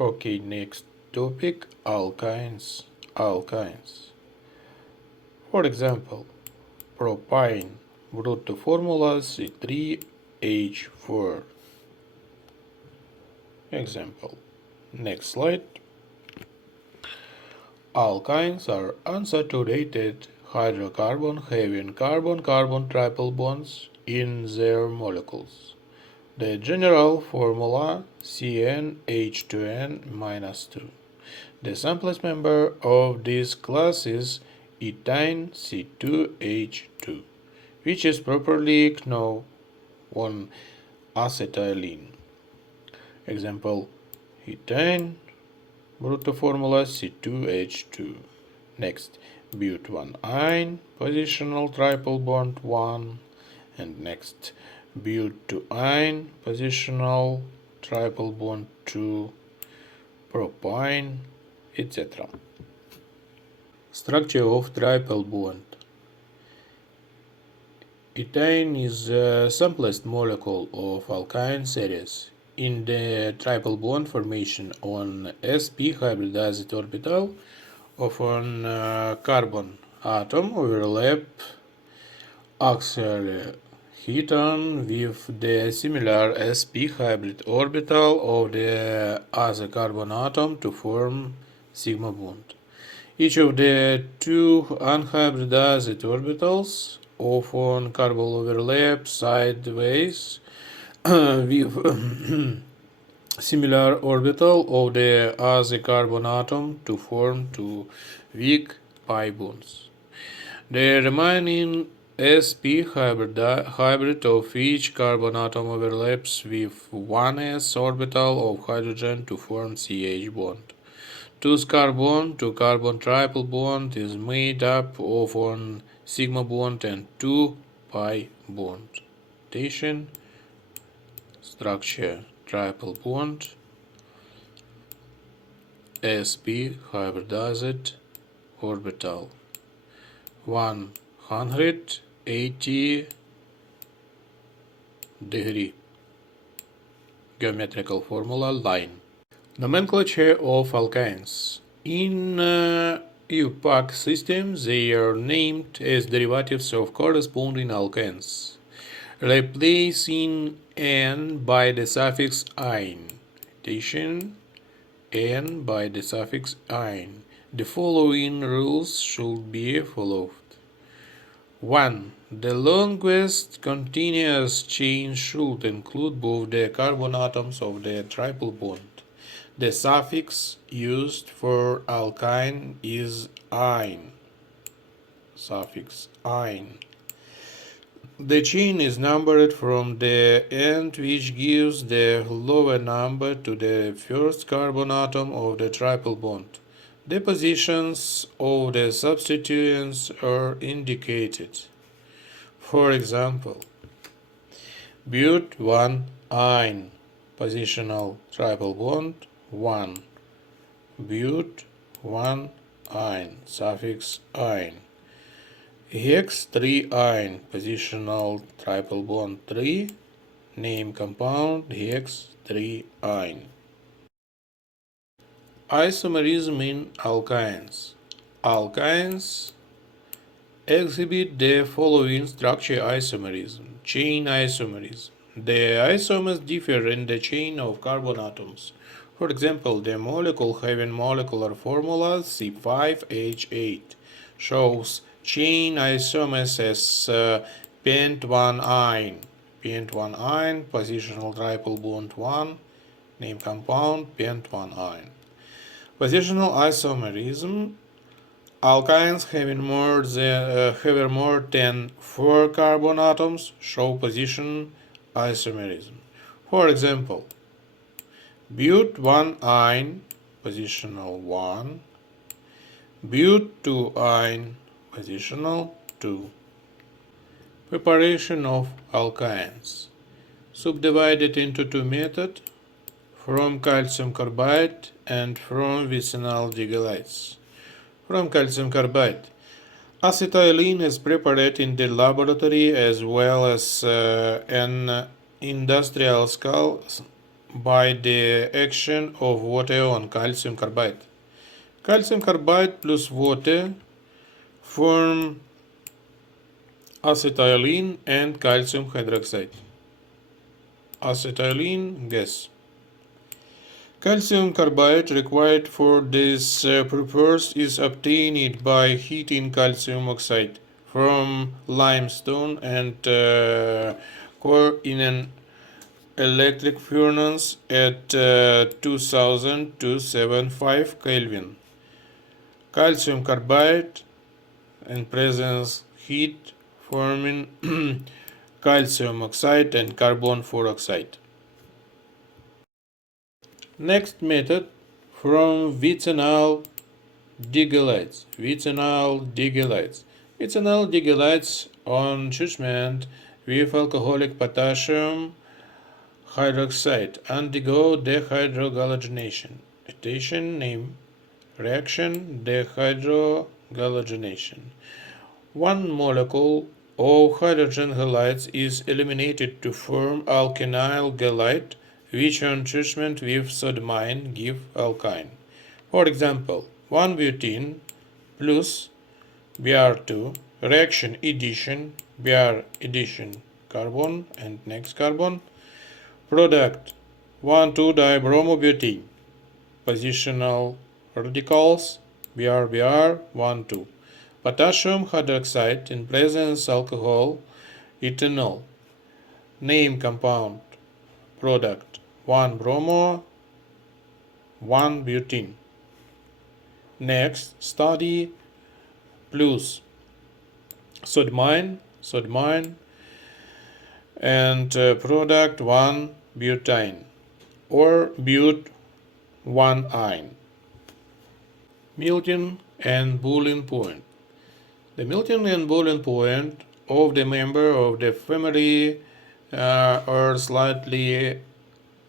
Okay, next topic, alkynes. Alkynes. For example, propane, Brutto formula C3H4. Example. Next slide. Alkynes are unsaturated hydrocarbon having carbon-carbon triple bonds in their molecules. The general formula CnH2n-2. The simplest member of this class is ethyne C2H2, which is properly known acetylene. Example, ethyne, Brutto formula C2H2. Next, but1-ine, positional triple bond 1. And next, but2-ine, positional triple bond 2, propane, etc. Structure of triple bond. Ethane is the simplest molecule of alkyne series. In the triple bond formation on sp hybridized orbital of an carbon atom overlap axially heat-on with the similar sp hybrid orbital of the other carbon atom to form sigma bond. Each of the two unhybridized orbitals often carbon overlap sideways with similar orbital of the other carbon atom to form two weak pi bonds. The remaining sp hybrid of each carbon atom overlaps with one s orbital of hydrogen to form CH bond. 2 carbon to carbon triple bond is made up of one sigma bond and 2 pi bond. Notation, structure, triple bond, sp hybridized orbital, 180 degree. Geometrical formula line. Nomenclature of alkynes. In IUPAC system, they are named as derivatives of corresponding alkenes, replacing n by the suffix -ine. Notation, n by the suffix -ine. The following rules should be followed. 1. The longest continuous chain should include both the carbon atoms of the triple bond. The suffix used for alkyne is -ine. Suffix -ine. The chain is numbered from the end, which gives the lower number to the first carbon atom of the triple bond. The positions of the substituents are indicated. For example, but1-ine, positional triple bond 1, but1-ine, suffix -ine. Hex3-ine, positional triple bond 3, name compound hex3-ine. Isomerism in alkynes. Alkynes exhibit the following structure isomerism, chain isomerism. The isomers differ in the chain of carbon atoms. For example, the molecule having molecular formula C5H8 shows chain isomers as pent1-ine, pent1-ine, positional triple bond 1, name compound pent1-ine. Positional isomerism. Alkynes having more than 4 carbon atoms show position isomerism. For example, but1-ine, positional 1, but2-ine, positional 2. Preparation of alkynes. Subdivided into two methods, from calcium carbide and from vicinal digallites. From calcium carbide. Acetylene is prepared in the laboratory as well as an industrial scale by the action of water on calcium carbide. Calcium carbide plus water form acetylene and calcium hydroxide. Acetylene gas. Calcium carbide required for this purpose is obtained by heating calcium oxide from limestone and core in an electric furnace at 2275 Kelvin. Calcium carbide in presence heat forming calcium oxide and carbon dioxide. Next method from vicinal digalites. Vicinal digalites. Vicinal digalites on judgment with alcoholic potassium hydroxide undergo dehydrogenation. Citation name reaction dehydrogenation. One molecule of hydrogen halides is eliminated to form alkynyl halide, which on judgment with sodamine give alkyne. For example, 1-butene plus Br2 reaction addition Br addition carbon and next carbon product 1,2-dibromobutene positional radicals Br 1,2 potassium hydroxide in presence alcohol ethanol name compound product 1-bromo 1-butene. Next, study plus sodamine and product 1-butane or but-1-ine. Melting and boiling point. The melting and boiling point of the member of the family are slightly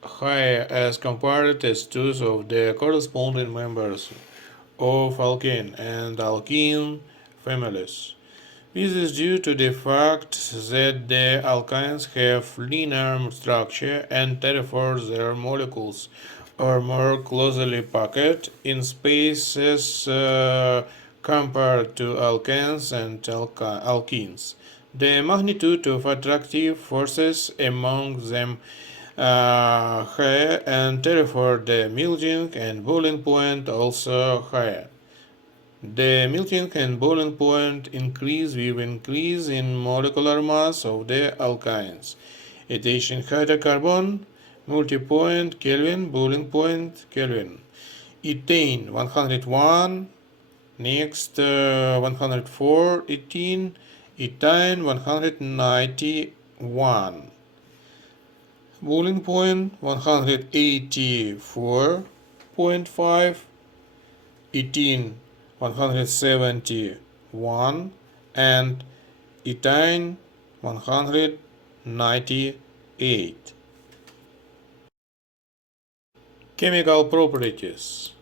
higher as compared as those of the corresponding members of alkene and alkene families. This is due to the fact that the alkynes have linear structure and therefore their molecules are more closely packed in spaces compared to alkanes and alkenes. The magnitude of attractive forces among them higher and therefore the melting and boiling point also higher. The melting and boiling point increase with increase in molecular mass of the alkynes. Addition hydrocarbon, multipoint Kelvin, boiling point Kelvin. Ethane 101, next 104, ethene 191. Boiling point 184.5, ethene 171 and ethane 198. Chemical properties.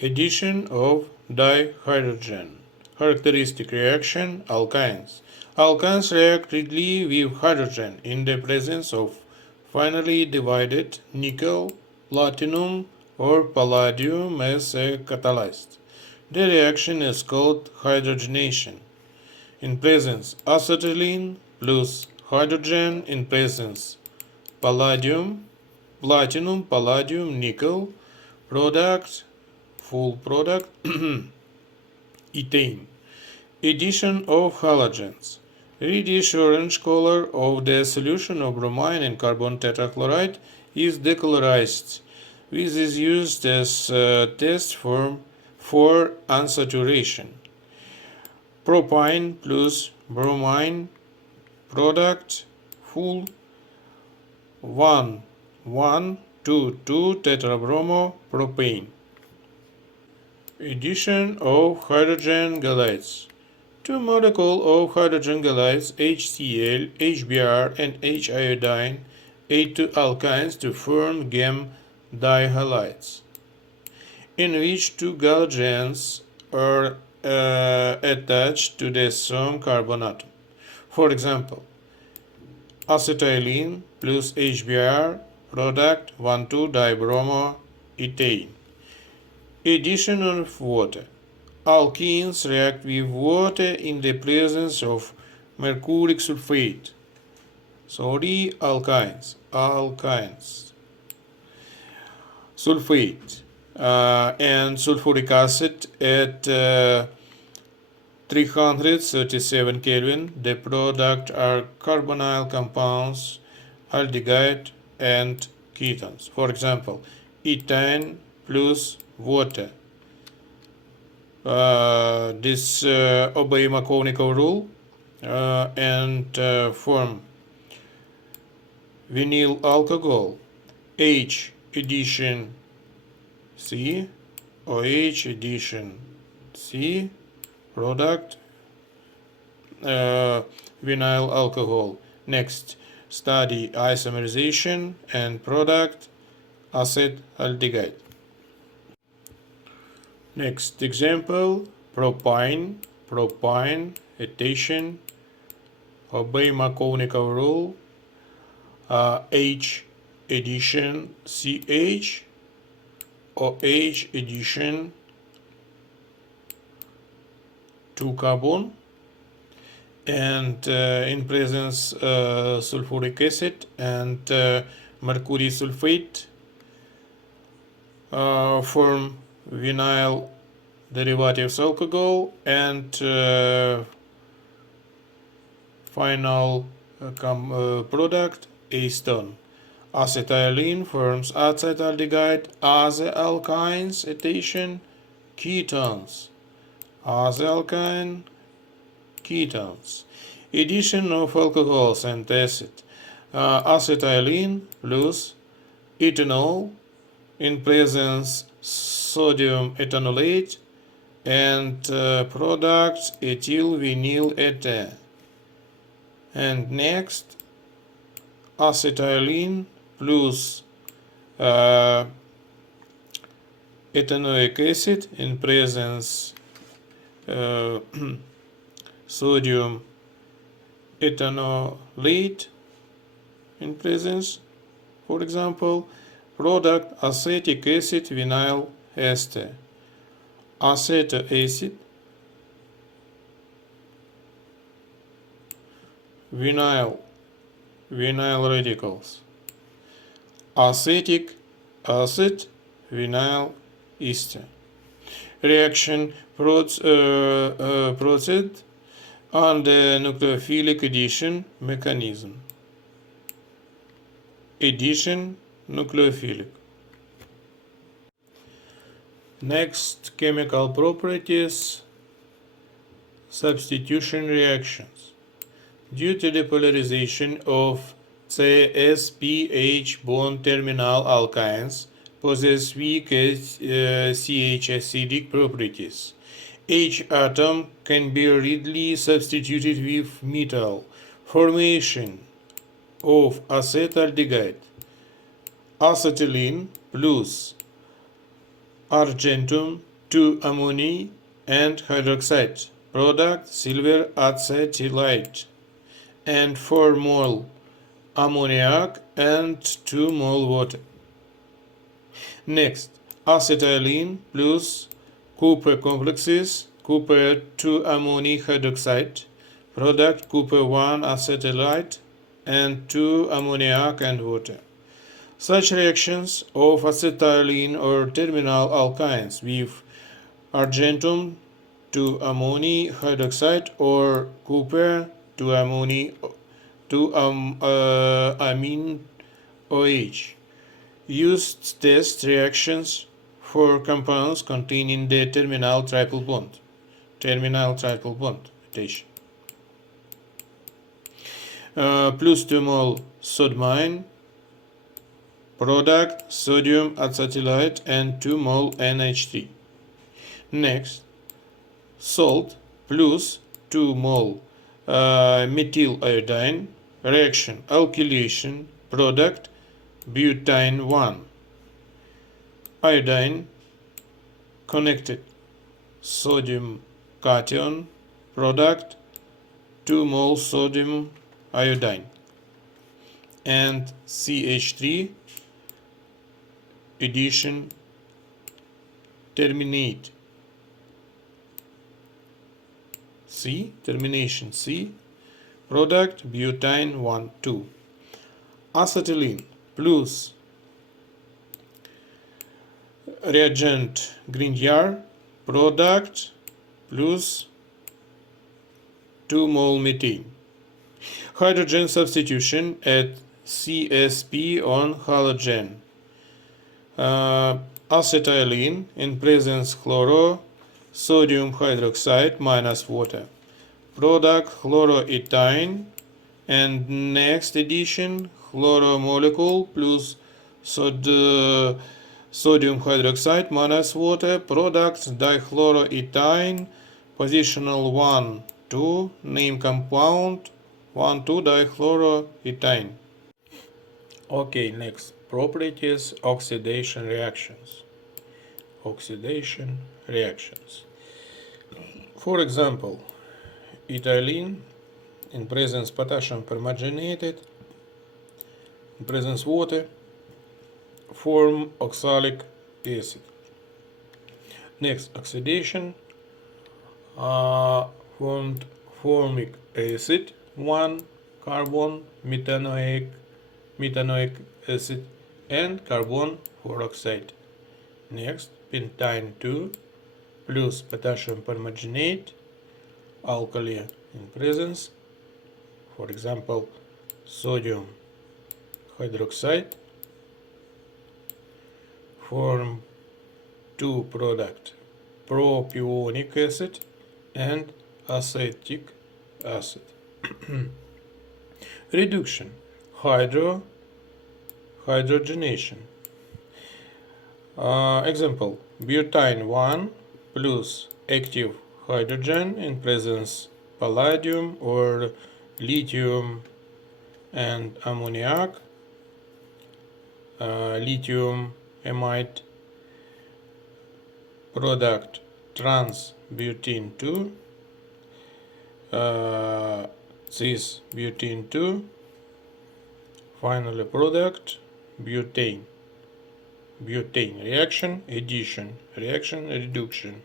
Addition of dihydrogen. Characteristic reaction alkynes. Alkynes react readily with hydrogen in the presence of finely divided nickel, platinum, or palladium as a catalyst. The reaction is called hydrogenation. In presence acetylene plus hydrogen in presence palladium, platinum, palladium, nickel, product, full product, ethane. Addition of halogens. Reddish orange color of the solution of bromine and carbon tetrachloride is decolorized. This is used as a test for unsaturation. Propyne plus bromine product full 1,1,2,2 tetrabromo propane. Addition of hydrogen halides. Two molecules of hydrogen halides HCl, HBr, and H iodine add to alkynes to form gem dihalides, in which two halogens are attached to the same carbon atom. For example, acetylene plus HBr, product 1,2-dibromoethane. Addition of water. Alkenes react with water in the presence of mercuric sulfate. Sorry, alkynes. Sulfate and sulfuric acid at 337 Kelvin. The product are carbonyl compounds, aldehyde, and ketones. For example, ethane plus water. This obey Markovnikov rule and form vinyl alcohol, H addition C, OH addition C, product vinyl alcohol. Next, study isomerization and product acetaldehyde. Next example, propine addition, obey Markovnikov rule, H addition CH, OH addition 2 carbon, and in presence sulfuric acid and mercury sulfate form vinyl derivatives alcohol and final product acetone. Acetylene forms acetaldehyde, other alkynes addition ketones, other alkyne ketones. Addition of alcohols and acid. Acetylene plus ethanol in presence sodium ethanolate and products ethyl vinyl ether. And next, acetylene plus ethanoic acid in presence sodium ethanolate in presence, for example, product acetic acid vinyl ester. Acetic acid, vinyl radicals. Acetic acid, vinyl ester. Reaction proceed under nucleophilic addition mechanism. Addition nucleophilic. Next, chemical properties, substitution reactions. Due to the polarization of CSPH bond terminal alkynes possess weak CH acidic properties. H atom can be readily substituted with metal. Formation of acetaldehyde. Acetylene plus argentum 2-ammony and hydroxide. Product silver acetylide and 4 mole ammoniac and 2 mole water. Next, acetylene plus copper complexes, copper 2-ammony hydroxide, product copper 1 acetylide and 2 ammoniac and water. Such reactions of acetylene or terminal alkynes with argentum 2-ammony hydroxide or copper 2-ammony 2-amine OH. Used test reactions for compounds containing the terminal triple bond mutation. Plus 2 mole sodamine, product sodium acetylide and 2 mole NH3. Next, salt plus 2 mole methyl iodine, reaction alkylation, product butane 1. Iodine connected sodium cation, product 2 mole sodium iodine. and CH3 addition terminate. C, termination C, product butane 1, 2. Acetylene plus reagent Grignard, product plus 2 mole methane. Hydrogen substitution at CSP on halogen. Acetylene in presence chloro, sodium hydroxide minus water. Product chloroethane, and next addition chloro molecule plus sodium hydroxide minus water. Product dichloroethane, positional 1, 2, name compound 1, 2 dichloroethane. Okay, next, properties oxidation reactions. Oxidation reactions. For example, ethylene in presence potassium permanganated, in presence water, form oxalic acid. Next, oxidation formed formic acid, 1 carbon methanoic acid, and carbon 4 oxide. Next, pentane 2 plus potassium permanganate, alkali in presence, for example, sodium hydroxide, form 2 product propionic acid and acetic acid. Reduction, hydrogenation. Example, butane 1 plus active hydrogen in presence palladium or lithium and ammoniac, lithium amide, product trans butene 2, cis butene 2, finally product butane. Butane reaction, addition, reaction, reduction.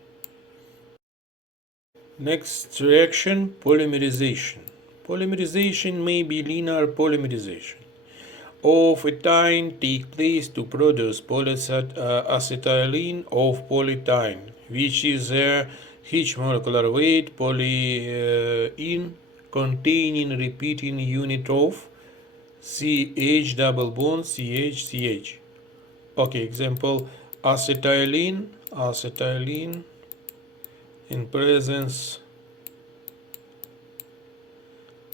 Next reaction, polymerization. Polymerization may be linear polymerization of ethane take place to produce acetylene of polyethylene, which is a H molecular weight polyene containing repeating unit of CH double bond CH. Okay, example, acetylene in presence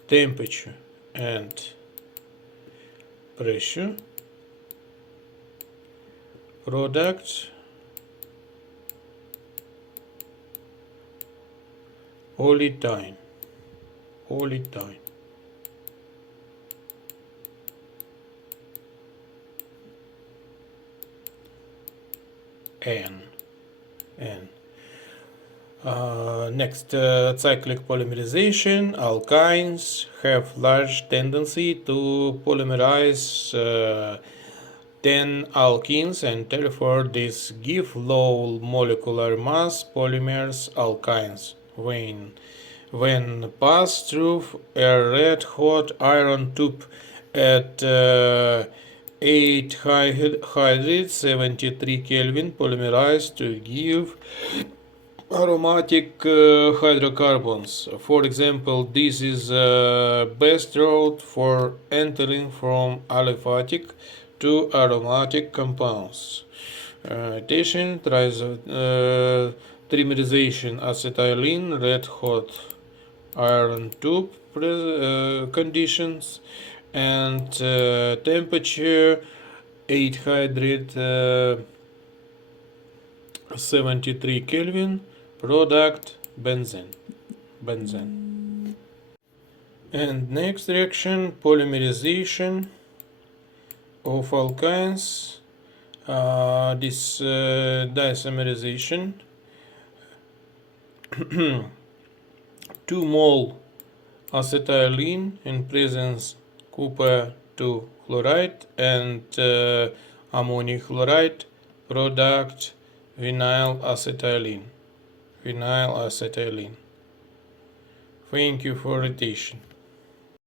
temperature and pressure, product polyethylene. N. Next, cyclic polymerization. Alkynes have large tendency to polymerize 10 alkenes, and therefore these give low molecular mass polymers alkynes when passed through a red hot iron tube at 873 Kelvin polymerized to give aromatic hydrocarbons. For example, this is best route for entering from aliphatic to aromatic compounds. Addition, trimerization acetylene, red hot iron tube conditions, and temperature 873 Kelvin, product benzene. And next reaction, polymerization of alkynes. This diisomerization, 2 mole acetylene in presence copper 2 chloride and ammonium chloride product vinyl acetylene. Vinyl acetylene. Thank you for attention.